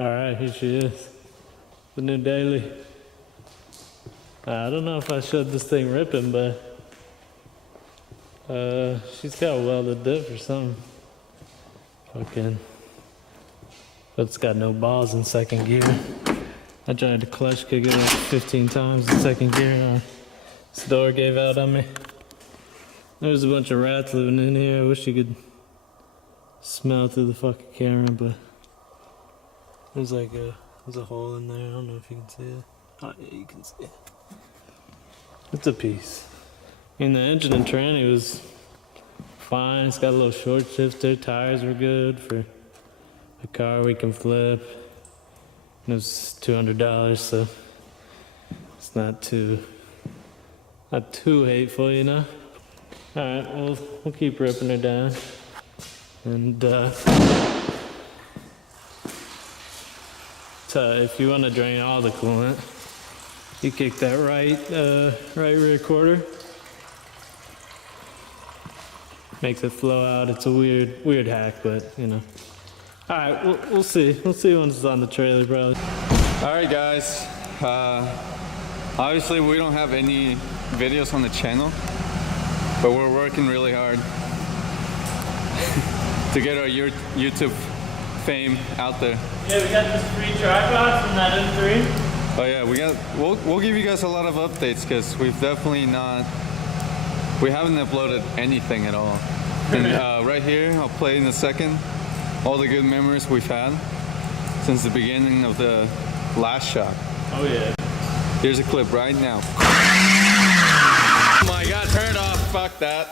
Alright, here she is. The new daily. I don't know if I showed this thing ripping, but she's got a welded diff or something. Fucking. But it's got no balls in second gear. I tried to clutch kick it like 15 times in second gear and this door gave out on me. There's a bunch of rats living in here. I wish you could smell through the fucking camera, but there's like there's a hole in there. I don't know if you can see it. Oh yeah, you can see it. It's a piece. I mean, the engine and tranny was fine. It's got a little short shifter. Tires were good for a car we can flip. And it was $200, so it's not too hateful, you know. All right, we'll keep ripping her down, and so if you want to drain all the coolant, you kick that right rear quarter, makes it flow out. It's a weird hack, but you know. All right, we'll see. We'll see once it's on the trailer, probably. All right, guys. Obviously, we don't have any videos on the channel, but we're working really hard to get our YouTube fame out there. Yeah, we got this free tripod from that M3. Oh yeah, we'll give you guys a lot of updates because we haven't uploaded anything at all. And right here, I'll play in a second all the good memories we've had since the beginning of the last shot. Oh yeah. Here's a clip right now. Oh my god, turn it off. Fuck that.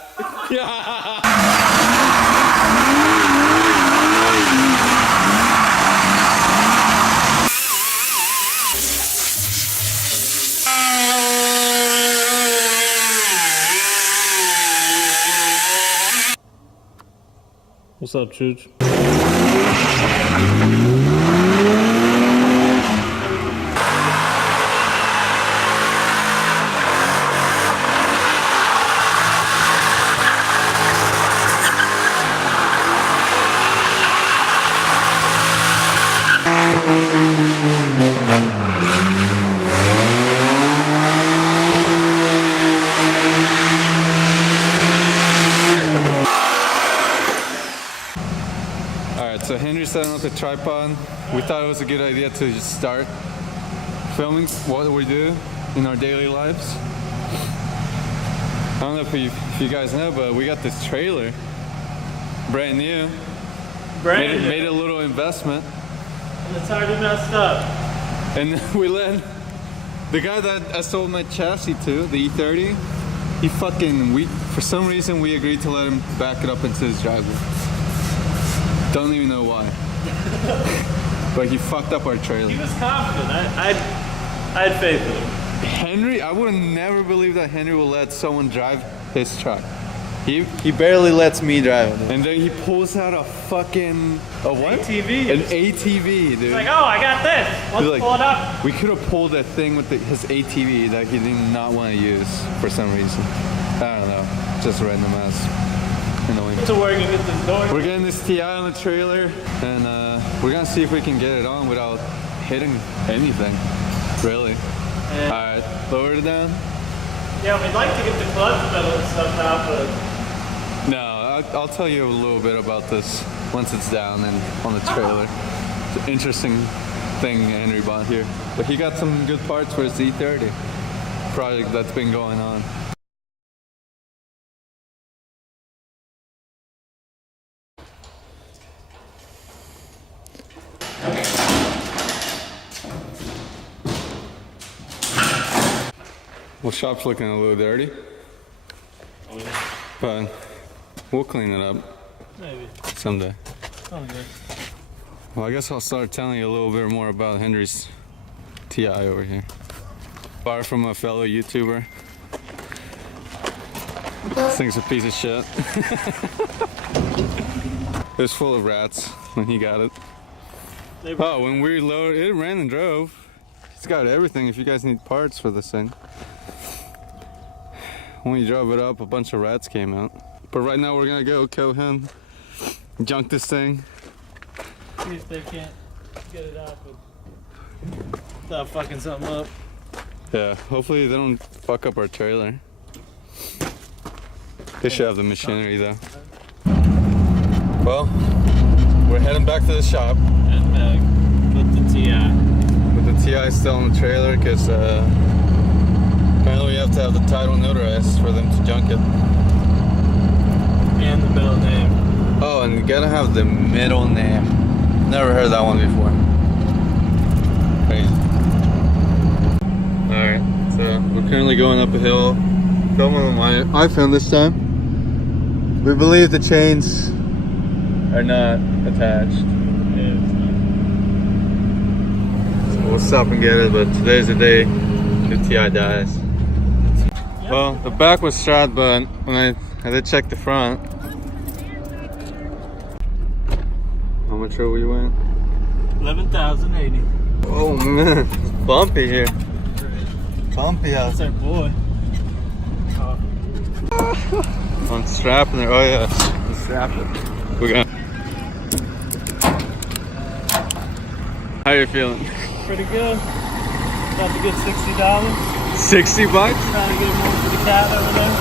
What's up, Chooch? So Henry's setting up the tripod. We thought it was a good idea to just start filming what we do in our daily lives. I don't know if you guys know, but we got this trailer, brand new. Made a little investment. And it's already messed up. And we let the guy that I sold my chassis to, the E30, for some reason we agreed to let him back it up into his driveway. Don't even know why. But he fucked up our trailer. He was confident. I had faith in him. Henry, I would have never believed that Henry will let someone drive his truck. He barely lets me drive it. And then he pulls out a fucking what? ATV. An ATV, dude. He's like, oh, I got this. Let's pull it up. We could have pulled that thing with his ATV that he did not want to use for some reason. I don't know. Just random ass. So we're gonna get this door. We're getting this TI on the trailer, and we're gonna see if we can get it on without hitting anything, really. Yeah. Alright, lower it down. Yeah, we'd like to get the clutch pedal and stuff out, but... No, I'll tell you a little bit about this once it's down and on the trailer. It's an interesting thing Henry bought here. But he got some good parts for his E30 project that's been going on. Well, shop's looking a little dirty, but we'll clean it up. Maybe. Someday. Oh, good. Well, I guess I'll start telling you a little bit more about Henry's TI over here. Bought it from a fellow YouTuber. This thing's a piece of shit. It was full of rats when he got it. Oh, when we loaded it, ran and drove. It's got everything if you guys need parts for this thing. When we drove it up, a bunch of rats came out. But right now we're gonna go kill him, junk this thing. See if they can't Get it out without fucking something up. Yeah, hopefully they don't fuck up our trailer. They should have the machinery though. Well, we're heading back to the shop. And back with the TI. With the TI still on the trailer because apparently we have to have the title notarized for them to junk it. And the middle name. Oh, and you gotta have the middle name. Never heard that one before. Crazy. Alright, so we're currently going up a hill. Filming on my iPhone this time. We believe the chains are not attached. So we'll stop and get it, but today's the day the TI dies. Well, the back was shot, but when I did check the front. How much are we weighing? 11,080. Oh man, it's bumpy here. Bumpy out. That's our boy. I'm strapping it. Oh yeah, strap it. We're gonna. How you feeling? Pretty good. About to get $60. $60? Trying to get more for the cat over there.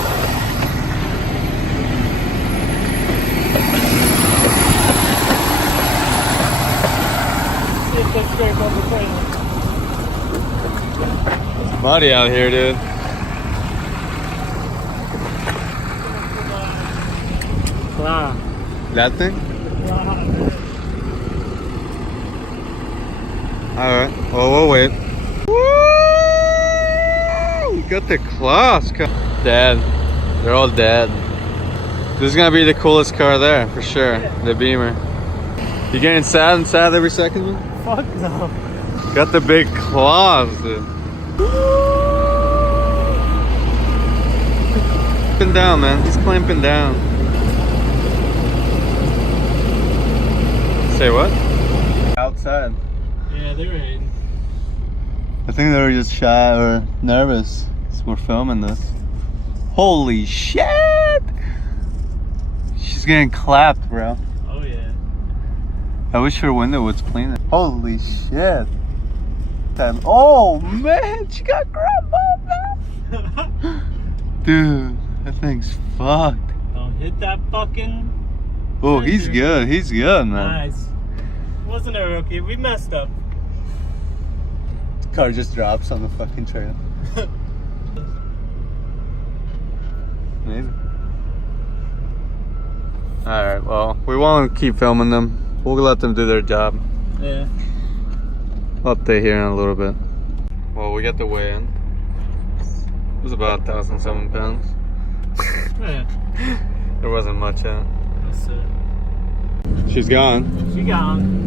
See if they scrape up the trailer. It's muddy out here, dude. Wow. That thing? Alright, well, we'll wait. Woo! We got the claws. Dead. They're all dead. This is gonna be the coolest car there, for sure. The Beamer. You getting sad and sad every second, man? Fuck no. Got the big claws, dude. Clamping down, man. He's clamping down. Say what? Outside. Yeah, they're in. I think they were just shy or nervous as we're filming this. Holy shit! She's getting clapped, bro. Oh yeah. I wish her window was cleaner. Holy shit! Oh man, she got grandma, man! Dude, that thing's fucked. Don't hit that fucking. Oh, he's good. He's good, man. Nice. Wasn't a rookie. We messed up. The car just drops on the fucking trail. Maybe. Alright, well, we won't keep filming them. We'll let them do their job. Yeah. I'll update here in a little bit. Well, we got the weigh in. It was about 1,007 pounds. Yeah. There wasn't much out. That's it. She's gone. She gone.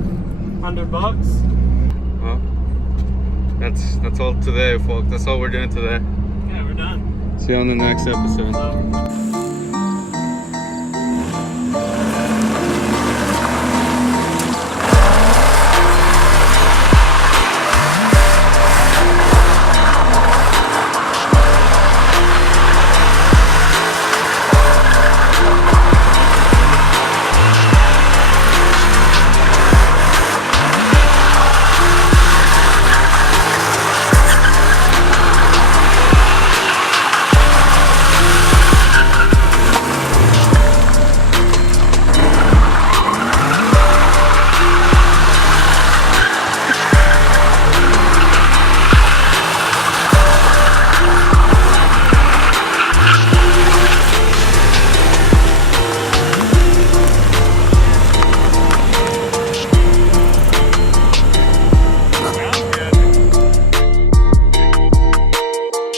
$100. Well, that's all today, folks. That's all we're doing today. Yeah, we're done. See you on the next episode.